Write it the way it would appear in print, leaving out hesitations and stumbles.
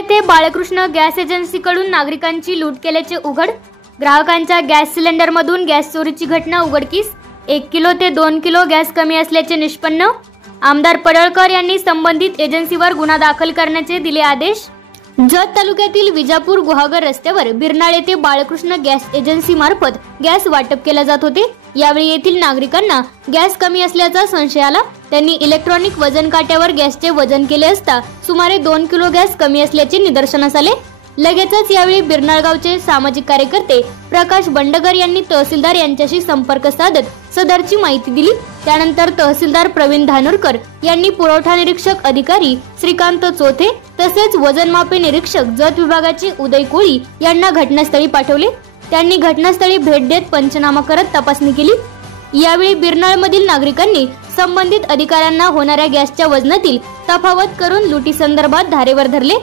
येथे बाळकृष्ण गॅस एजन्सीकडून नागरिकांची लूट केल्याचे उघड। ग्राहकांच्या गॅस सिलेंडरमधून गॅस चोरीची घटना उघडकीस। 1 किलो ते 2 किलो गॅस कमी असल्याचे निष्पन्न। आमदार पडळकर यांनी संबंधित एजन्सीवर गुन्हा दाखल करण्याचे दिले आदेश। जत तालुक्यातील विजापूर गुहागर रस्त्यावर बिरनाळ येथे बाळकृष्ण गॅस एजन्सी मार्फत गॅस वाटप केला जात होते। यावेळी येथील नागरिकांना गॅस कमी असल्याचा संशय आला। त्यांनी इलेक्ट्रॉनिक वजन काट्यावर गॅसचे वजन केले असता सुमारे 2 किलो गॅस कमी असल्याचे निदर्शनास आले। लगेचच यावेळी बिरनाळ गावचे सामाजिक कार्यकर्ते प्रकाश बंडगर यांनी तहसीलदार यांच्याशी संपर्क साधत सदरची माहिती दिली। त्यानंतर तहसीलदार प्रवीण धानोरकर यांनी पुरवठा निरीक्षक अधिकारी श्रीकांत चोथे तसेच वजनमापी निरीक्षक जत विभागाचे उदय कोळी यांना घटनास्थळी पाठवले। त्यांनी घटनास्थळी भेट देत पंचनामा करत तपासणी केली। यावेळी बिरनाळ मधील नागरिकांनी संबंधित अधिकाऱ्यांना होणाऱ्या गॅसच्या वजनातील तफावत करून लुटी संदर्भात धारेवर धरले।